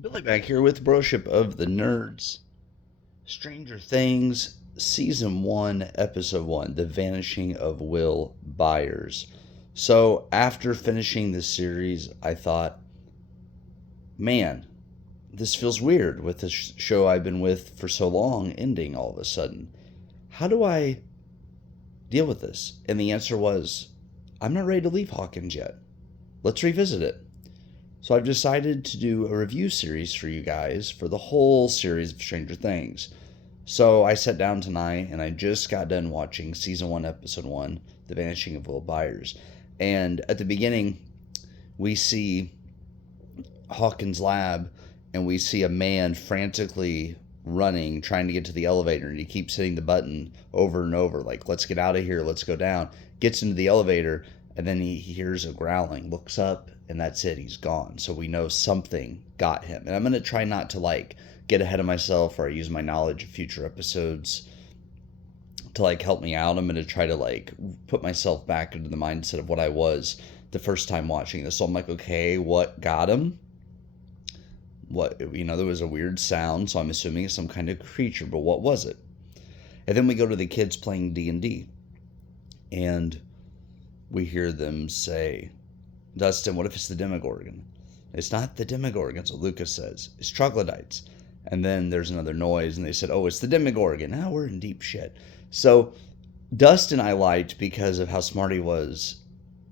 Billy back here with Broship of the Nerds. Stranger Things, Season 1, Episode 1, The Vanishing of Will Byers. So, after finishing this series, I thought, man, this feels weird with this show I've been with for so long ending all of a sudden. How do I deal with this? And the answer was, I'm not ready to leave Hawkins yet. Let's revisit it. So I've decided to do a review series for you guys for the whole series of Stranger Things. So I sat down tonight and I just got done watching Season 1, Episode 1, The Vanishing of Will Byers. And at the beginning, we see Hawkins' lab and we see a man frantically running, trying to get to the elevator. And he keeps hitting the button over and over, like, let's get out of here, let's go down. Gets into the elevator and then he hears a growling, looks up, and that's it. He's gone. So we know something got him. And I'm going to try not to get ahead of myself or use my knowledge of future episodes to help me out. I'm going to try to put myself back into the mindset of what I was the first time watching this. So I'm like, okay, what got him? There was a weird sound, so I'm assuming it's some kind of creature, but what was it? And then we go to the kids playing D&D. And we hear them say, Dustin, what if it's the Demogorgon? It's not the Demogorgon, so Lucas says. It's troglodytes. And then there's another noise, and they said, oh, it's the Demogorgon. Now we're in deep shit. So Dustin I liked because of how smart he was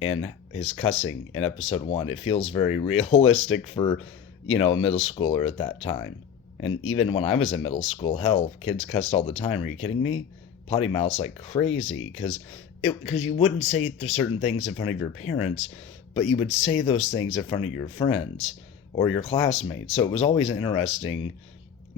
in his cussing in episode 1. It feels very realistic for, a middle schooler at that time. And even when I was in middle school, hell, kids cussed all the time. Are you kidding me? Potty mouths like crazy because you wouldn't say certain things in front of your parents, but you would say those things in front of your friends or your classmates. So it was always interesting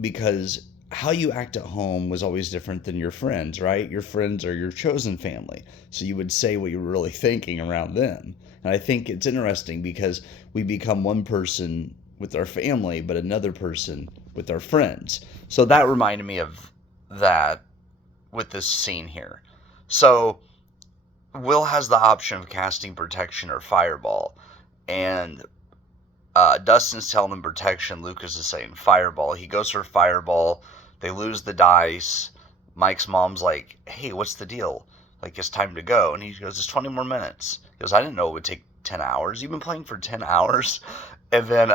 because how you act at home was always different than your friends, right? Your friends are your chosen family. So you would say what you were really thinking around them. And I think it's interesting because we become one person with our family, but another person with our friends. So that reminded me of that with this scene here. So Will has the option of casting protection or fireball, and Dustin's telling him protection. Lucas is saying fireball. He goes for fireball. They lose the dice. Mike's mom's like, hey, what's the deal? It's time to go. And he goes, it's 20 more minutes. He goes, I didn't know it would take 10 hours. You've been playing for 10 hours? And then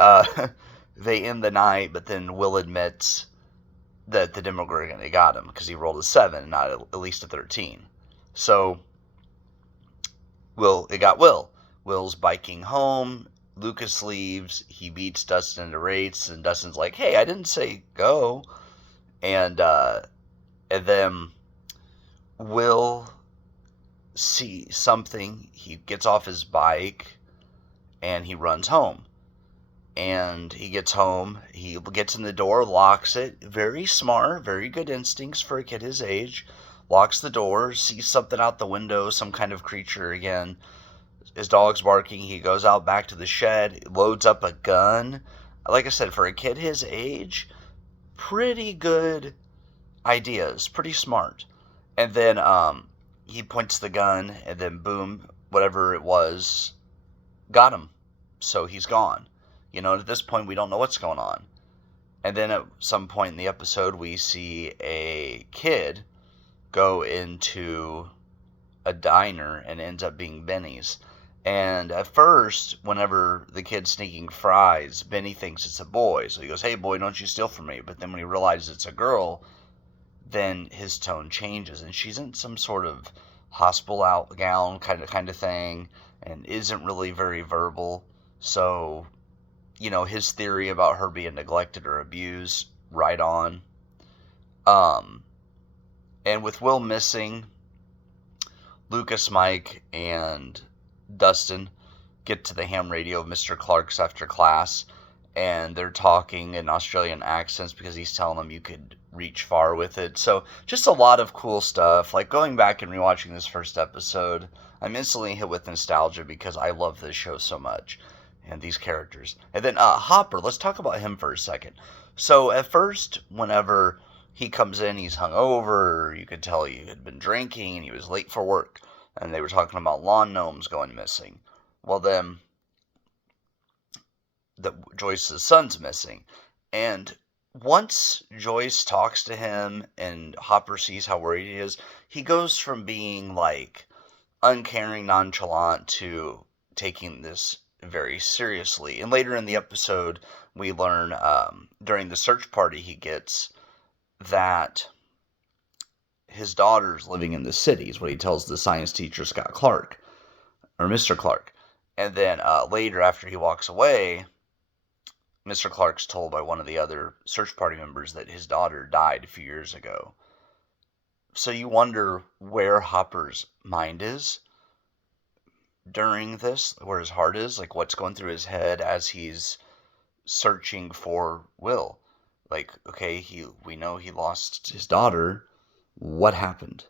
they end the night, but then Will admits that the Demogorgon got him because he rolled a 7, not at least a 13. So it got Will. Will's biking home. Lucas leaves. He beats Dustin into race, and Dustin's like, hey, I didn't say go. And then Will see something. He gets off his bike, and he runs home. And he gets home. He gets in the door, locks it. Very smart, very good instincts for a kid his age. Locks the door, sees something out the window, some kind of creature again. His dog's barking. He goes out back to the shed, loads up a gun. Like I said, for a kid his age, pretty good ideas, pretty smart. And then he points the gun, and then boom, whatever it was, got him. So he's gone. At this point, we don't know what's going on. And then at some point in the episode, we see a kid go into a diner and ends up being Benny's. And at first, whenever the kid's sneaking fries, Benny thinks it's a boy. So he goes, hey, boy, don't you steal from me. But then when he realizes it's a girl, then his tone changes. And she's in some sort of hospital out gown kind of thing and isn't really very verbal. So, his theory about her being neglected or abused, right on. And with Will missing, Lucas, Mike, and Dustin get to the ham radio of Mr. Clark's after class, and they're talking in Australian accents because he's telling them you could reach far with it. So just a lot of cool stuff. Going back and rewatching this first episode, I'm instantly hit with nostalgia because I love this show so much and these characters. And then Hopper, let's talk about him for a second. So at first, whenever he comes in, he's hungover. You could tell he had been drinking and he was late for work. And they were talking about lawn gnomes going missing. Well, then that Joyce's son's missing. And once Joyce talks to him and Hopper sees how worried he is, he goes from being like uncaring, nonchalant to taking this very seriously. And later in the episode, we learn during the search party he gets that his daughter's living in the city, is what he tells the science teacher, Scott Clark, or Mr. Clark. And then later, after he walks away, Mr. Clark's told by one of the other search party members that his daughter died a few years ago. So you wonder where Hopper's mind is during this, where his heart is, like what's going through his head as he's searching for Will. Like, okay, we know he lost his daughter. What happened?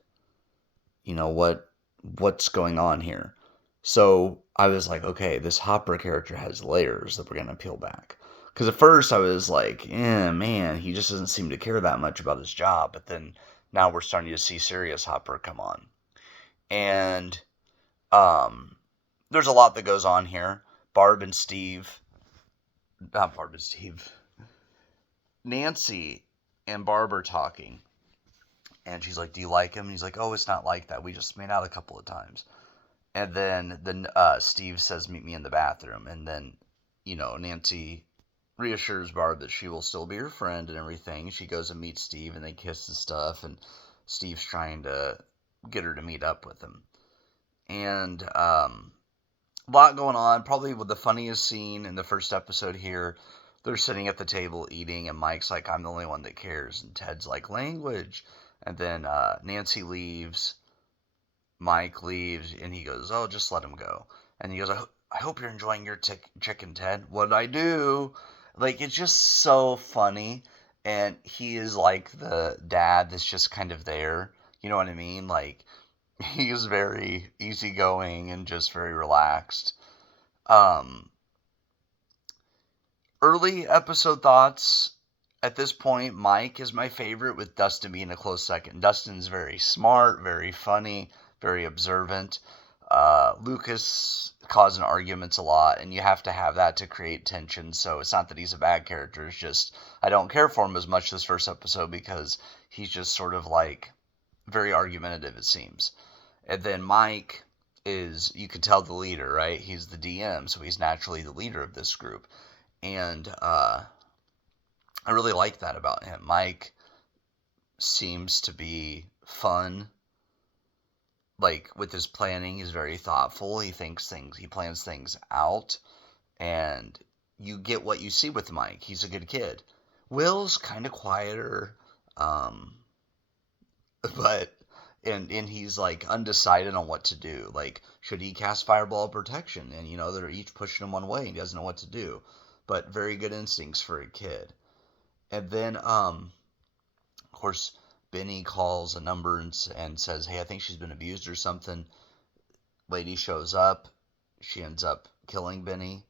What's going on here? So I was like, okay, this Hopper character has layers that we're going to peel back. Because at first I was like, man, he just doesn't seem to care that much about his job. But then now we're starting to see serious Hopper come on. And there's a lot that goes on here. Nancy and Barb are talking. And she's like, do you like him? And he's like, oh, it's not like that. We just made out a couple of times. And then Steve says, meet me in the bathroom. And then, Nancy reassures Barb that she will still be her friend and everything. She goes and meets Steve, and they kiss and stuff. And Steve's trying to get her to meet up with him. And a lot going on. Probably with the funniest scene in the first episode here. They're sitting at the table eating, and Mike's like, I'm the only one that cares. And Ted's like, language. And then Nancy leaves. Mike leaves, and he goes, oh, just let him go. And he goes, I hope you're enjoying your chicken, Ted. What'd I do? Like, it's just so funny. And he is like the dad that's just kind of there. You know what I mean? Like, he is very easygoing and just very relaxed. Early episode thoughts. At this point, Mike is my favorite, with Dustin being a close second. Dustin's very smart, very funny, very observant. Lucas causing arguments a lot, and you have to have that to create tension. So it's not that he's a bad character. It's just I don't care for him as much this first episode because he's just sort of like very argumentative, it seems. And then Mike is, you can tell, the leader, right? He's the DM, so he's naturally the leader of this group. And I really like that about him. Mike seems to be fun. Like, with his planning, he's very thoughtful. He plans things out. And you get what you see with Mike. He's a good kid. Will's kind of quieter. But he's like undecided on what to do. Like, should he cast Fireball Protection? And they're each pushing him one way and he doesn't know what to do. But very good instincts for a kid. And then of course, Benny calls a number and says, hey, I think she's been abused or something. Lady shows up. She ends up killing Benny.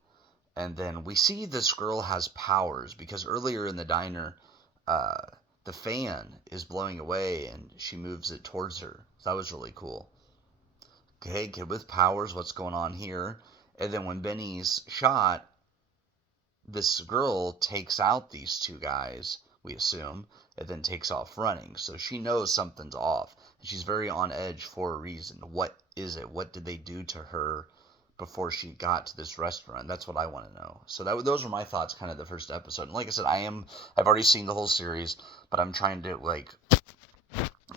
And then we see this girl has powers because earlier in the diner, the fan is blowing away and she moves it towards her. So that was really cool. Okay, kid with powers, what's going on here? And then when Benny's shot, this girl takes out these two guys, we assume, and then takes off running. So she knows something's off. She's very on edge for a reason. What is it? What did they do to her before she got to this restaurant? That's what I want to know. So those were my thoughts, kind of the first episode. And like I said, I've already seen the whole series, but I'm trying to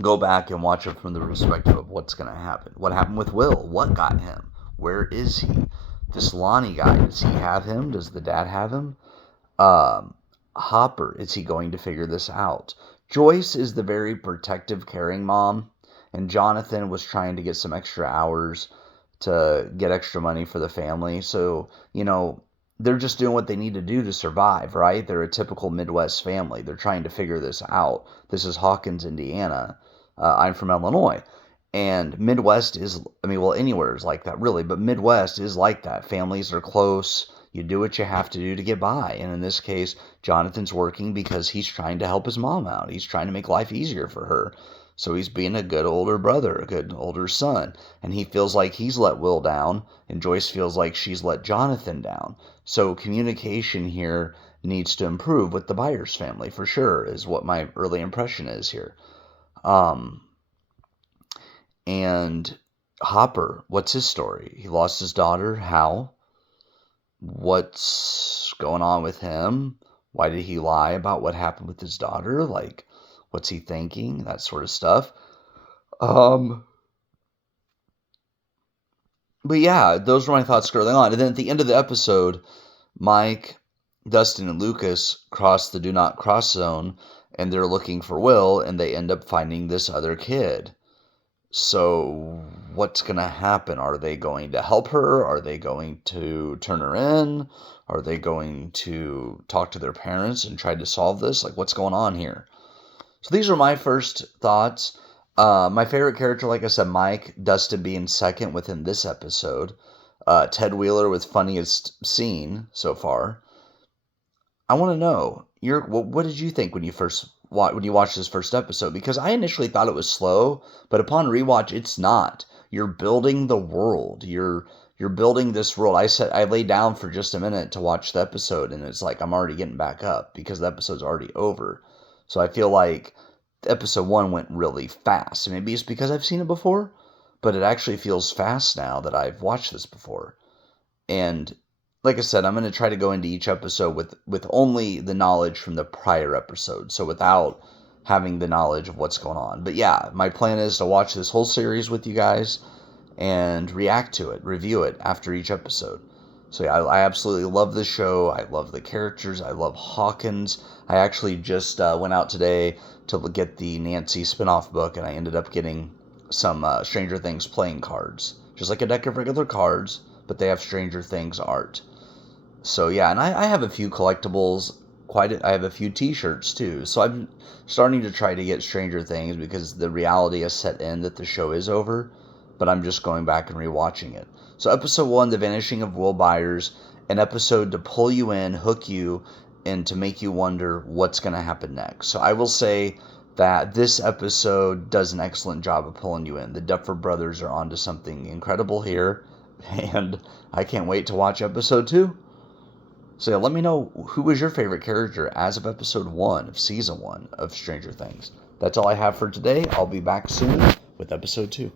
go back and watch it from the perspective of what's going to happen. What happened with Will? What got him? Where is he? This Lonnie guy, does he have him? Does the dad have him? Hopper, is he going to figure this out? Joyce is the very protective, caring mom, and Jonathan was trying to get some extra hours to get extra money for the family. So, they're just doing what they need to do to survive, right? They're a typical Midwest family. They're trying to figure this out. This is Hawkins, Indiana. I'm from Illinois. And Midwest is, anywhere is like that, really, but Midwest is like that. Families are close. You do what you have to do to get by. And in this case, Jonathan's working because he's trying to help his mom out. He's trying to make life easier for her. So he's being a good older brother, a good older son. And he feels like he's let Will down, and Joyce feels like she's let Jonathan down. So communication here needs to improve with the Byers family, for sure, is what my early impression is here. Um, and Hopper, what's his story? He lost his daughter. How? What's going on with him? Why did he lie about what happened with his daughter? Like, what's he thinking? That sort of stuff. But yeah, those were my thoughts early on. And then at the end of the episode, Mike, Dustin, and Lucas cross the do not cross zone, and they're looking for Will, and they end up finding this other kid. So what's going to happen? Are they going to help her? Are they going to turn her in? Are they going to talk to their parents and try to solve this? Like, what's going on here? So these are my first thoughts. My favorite character, like I said, Mike, Dustin being second within this episode. Ted Wheeler with funniest scene so far. I want to know what did you think when you watched this first episode? Because I initially thought it was slow, but upon rewatch, it's not. You're building the world. You're building this world. I laid down for just a minute to watch the episode, and it's like I'm already getting back up because the episode's already over. So I feel like episode one went really fast. And maybe it's because I've seen it before, but it actually feels fast now that I've watched this before. And like I said, I'm going to try to go into each episode with only the knowledge from the prior episode. So without having the knowledge of what's going on. But yeah, my plan is to watch this whole series with you guys and react to it, review it after each episode. So yeah, I absolutely love this show. I love the characters. I love Hawkins. I actually just went out today to get the Nancy spinoff book, and I ended up getting some Stranger Things playing cards. Just like a deck of regular cards, but they have Stranger Things art. So yeah, and I have a few collectibles. I have a few T-shirts too. So I'm starting to try to get Stranger Things because the reality has set in that the show is over. But I'm just going back and rewatching it. So episode 1, The Vanishing of Will Byers, an episode to pull you in, hook you, and to make you wonder what's going to happen next. So I will say that this episode does an excellent job of pulling you in. The Duffer Brothers are onto something incredible here, and I can't wait to watch episode 2. So yeah, let me know who was your favorite character as of episode 1 of season 1 of Stranger Things. That's all I have for today. I'll be back soon with episode 2.